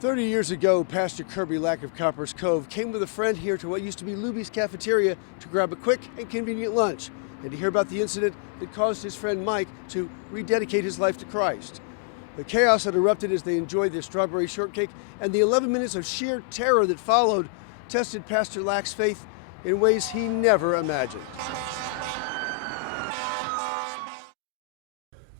30 years ago, Pastor Kirby Lack of Copper's Cove came with a friend here to what used to be Luby's Cafeteria to grab a quick and convenient lunch and to hear about the incident that caused his friend Mike to rededicate his life to Christ. The chaos had erupted as they enjoyed their strawberry shortcake, and the 11 minutes of sheer terror that followed tested Pastor Lack's faith in ways he never imagined.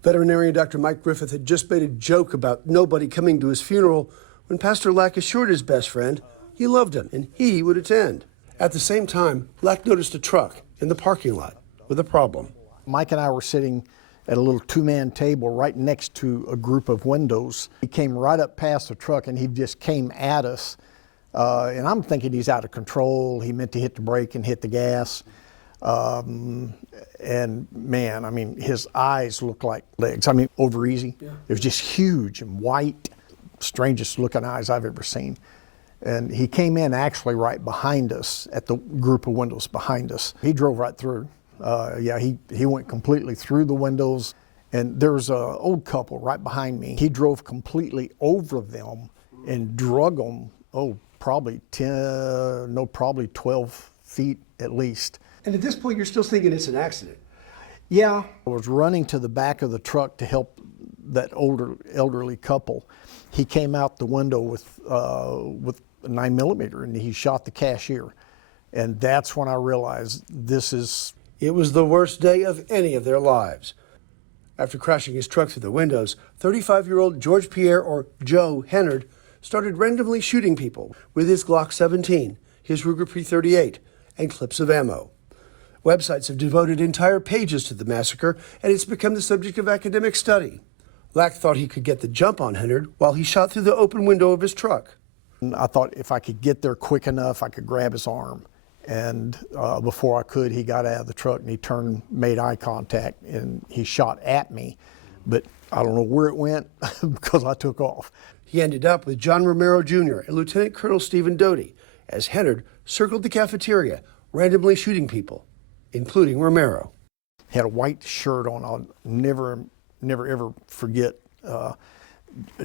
Veterinarian Dr. Mike Griffith had just made a joke about nobody coming to his funeral when Pastor Lack assured his best friend he loved him and he would attend. At the same time, Lack noticed a truck in the parking lot with a problem. Mike and I were sitting at a little two-man table right next to a group of windows. He came right up past the truck and he just came at us. And I'm thinking he's out of control. He meant to hit the brake and hit the gas. And man, I mean, his eyes looked like legs. I mean, over easy. Yeah. It was just huge and white, strangest looking eyes I've ever seen. And he came in actually right behind us at the group of windows behind us. He drove right through. He went completely through the windows. And there was an old couple right behind me. He drove completely over them and drug them, probably 12 feet at least. And at this point, you're still thinking it's an accident. Yeah. I was running to the back of the truck to help that elderly couple. He came out the window with a 9mm and he shot the cashier. And that's when I realized It was the worst day of any of their lives. After crashing his truck through the windows, 35-year-old George Pierre, or Joe Hennard, started randomly shooting people with his Glock 17, his Ruger .338, and clips of ammo. Websites have devoted entire pages to the massacre, and it's become the subject of academic study. Lack thought he could get the jump on Hennard while he shot through the open window of his truck. I thought if I could get there quick enough, I could grab his arm. And before I could, he got out of the truck and he made eye contact, and he shot at me. But I don't know where it went because I took off. He ended up with John Romero Jr. and Lieutenant Colonel Stephen Doty as Hennard circled the cafeteria, randomly shooting people, including Romero. He had a white shirt on. I'll never ever forget.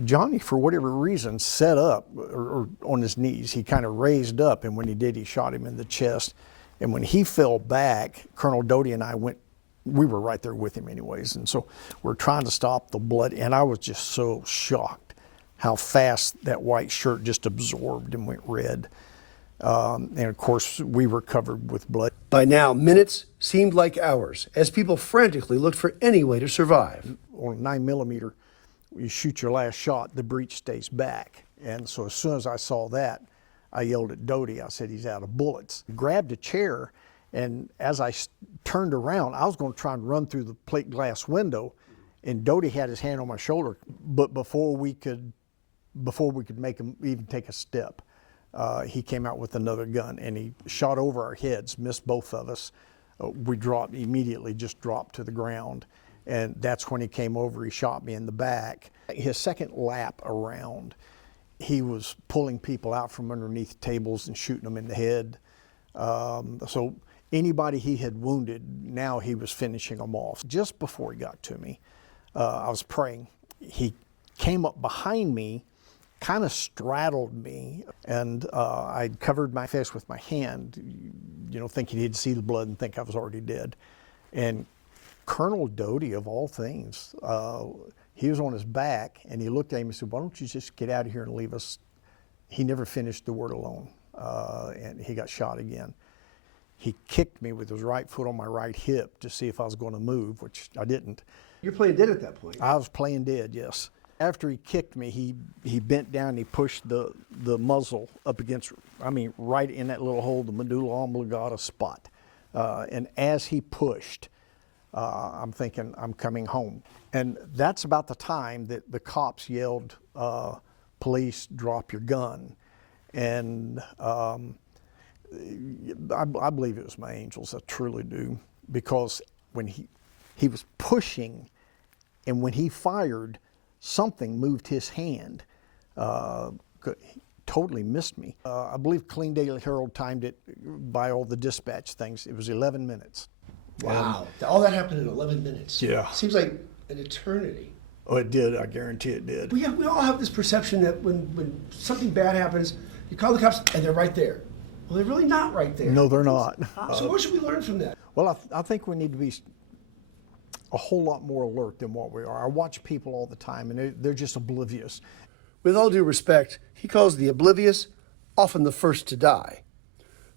Johnny, for whatever reason, sat up or on his knees. He kind of raised up, and when he did, he shot him in the chest. And when he fell back, Colonel Doty and I we were right there with him anyways. And so we're trying to stop the blood, and I was just so shocked how fast that white shirt just absorbed and went red. And of course, we were covered with blood. By now, minutes seemed like hours as people frantically looked for any way to survive. On a 9mm, you shoot your last shot, the breech stays back. And so as soon as I saw that, I yelled at Doty. I said, he's out of bullets. He grabbed a chair, and as I turned around, I was going to try and run through the plate glass window, and Doty had his hand on my shoulder. But before we could make him even take a step, he came out with another gun, and he shot over our heads, missed both of us. We immediately just dropped to the ground. And that's when he came over, he shot me in the back. His second lap around, he was pulling people out from underneath tables and shooting them in the head. So anybody he had wounded, now he was finishing them off. Just before he got to me, I was praying. He came up behind me, kind of straddled me, and I'd covered my face with my hand, thinking he'd see the blood and think I was already dead. And Colonel Doty, of all things, he was on his back, and he looked at him and said, why don't you just get out of here and leave us? He never finished the word alone, and he got shot again. He kicked me with his right foot on my right hip to see if I was going to move, which I didn't. You're playing dead at that point. I was playing dead, yes. After he kicked me, he bent down and he pushed the muzzle up against, right in that little hole, the medulla oblongata spot. And as he pushed, I'm thinking, I'm coming home. And that's about the time that the cops yelled, police, drop your gun. And I believe it was my angels, I truly do, because when he was pushing, and when he fired, something moved his hand. He totally missed me. I believe Killeen Daily Herald timed it by all the dispatch things. It was 11 minutes. Wow, all that happened in 11 minutes. Yeah. Seems like an eternity. Oh, it did. I guarantee it did. We all have this perception that when something bad happens, you call the cops and they're right there. Well, they're really not right there. No, they're not. So what should we learn from that? Well, I think we need to be a whole lot more alert than what we are. I watch people all the time, and they're just oblivious. With all due respect, he calls the oblivious often the first to die.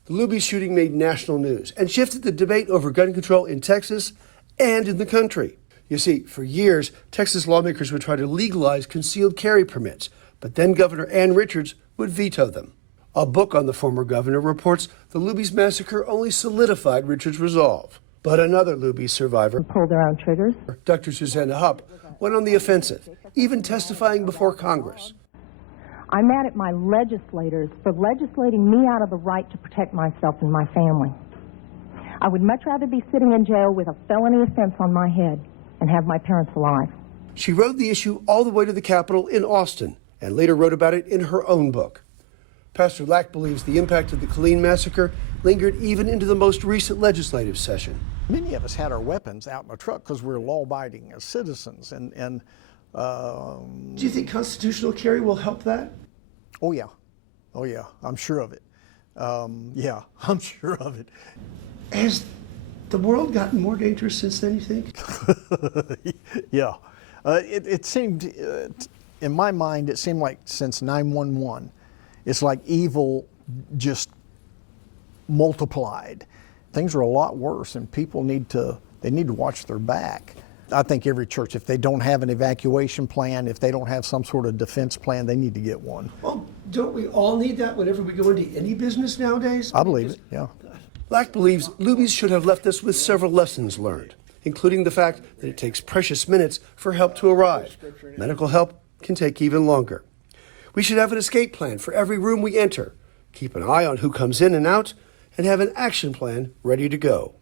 The Luby's shooting made national news and shifted the debate over gun control in Texas and in the country. You see, for years, Texas lawmakers would try to legalize concealed carry permits, but then Governor Ann Richards would veto them. A book on the former governor reports the Luby's massacre only solidified Richards' resolve. But another Luby's survivor, pull their own triggers. Dr. Susanna Hupp, went on the offensive, even testifying before Congress. I'm mad at my legislators for legislating me out of the right to protect myself and my family. I would much rather be sitting in jail with a felony offense on my head and have my parents alive. She rode the issue all the way to the Capitol in Austin and later wrote about it in her own book. Pastor Lack believes the impact of the Killeen massacre lingered even into the most recent legislative session. Many of us had our weapons out in the truck because we're law-abiding as citizens. Do you think constitutional carry will help that? Oh yeah, I'm sure of it. Yeah, I'm sure of it. Has the world gotten more dangerous since then, you think? Yeah, it seemed, in my mind, it seemed like since 9/11, it's like evil just multiplied. Things are a lot worse, and people need to watch their back. I think every church, if they don't have an evacuation plan, if they don't have some sort of defense plan, they need to get one. Well, don't we all need that whenever we go into any business nowadays? I believe it, yeah. Lack believes Luby's should have left us with several lessons learned, including the fact that it takes precious minutes for help to arrive. Medical help can take even longer. We should have an escape plan for every room we enter, keep an eye on who comes in and out, and have an action plan ready to go.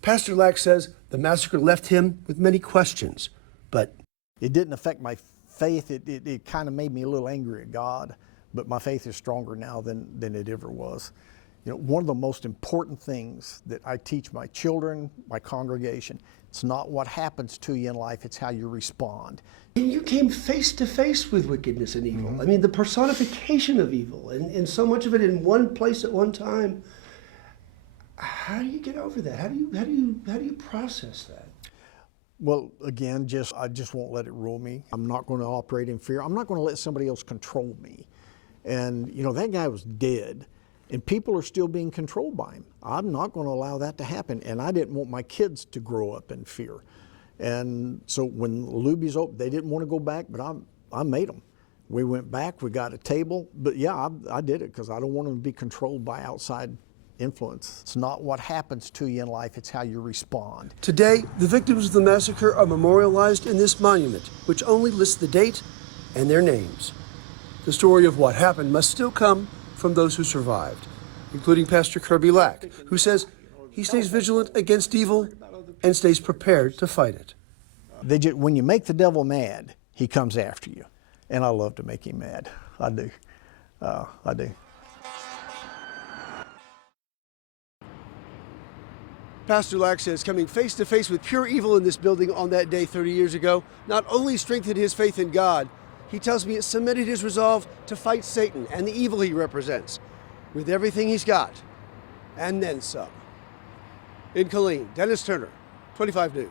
Pastor Lack says the massacre left him with many questions, but it didn't affect my faith. It kind of made me a little angry at God, but my faith is stronger now than it ever was. You know, one of the most important things that I teach my children, my congregation, it's not what happens to you in life, it's how you respond. And you came face to face with wickedness and evil. Mm-hmm. I mean, the personification of evil, and so much of it in one place at one time. How do you get over that? How do you process that? Well, again, I just won't let it rule me. I'm not going to operate in fear. I'm not going to let somebody else control me. And you know, that guy was dead, and people are still being controlled by him. I'm not going to allow that to happen, and I didn't want my kids to grow up in fear. And so when Luby's opened, they didn't want to go back, but I made them. We went back, we got a table, but yeah, I did it because I don't want them to be controlled by outside influence. It's not what happens to you in life, it's how you respond. Today, the victims of the massacre are memorialized in this monument, which only lists the date and their names. The story of what happened must still come from those who survived, including Pastor Kirby Lack, who says he stays vigilant against evil and stays prepared to fight it. When you make the devil mad, he comes after you. And I love to make him mad. I do. I do. Pastor Lack says coming face to face with pure evil in this building on that day 30 years ago not only strengthened his faith in God, he tells me it cemented his resolve to fight Satan and the evil he represents with everything he's got, and then some. In Killeen, Dennis Turner, 25 News.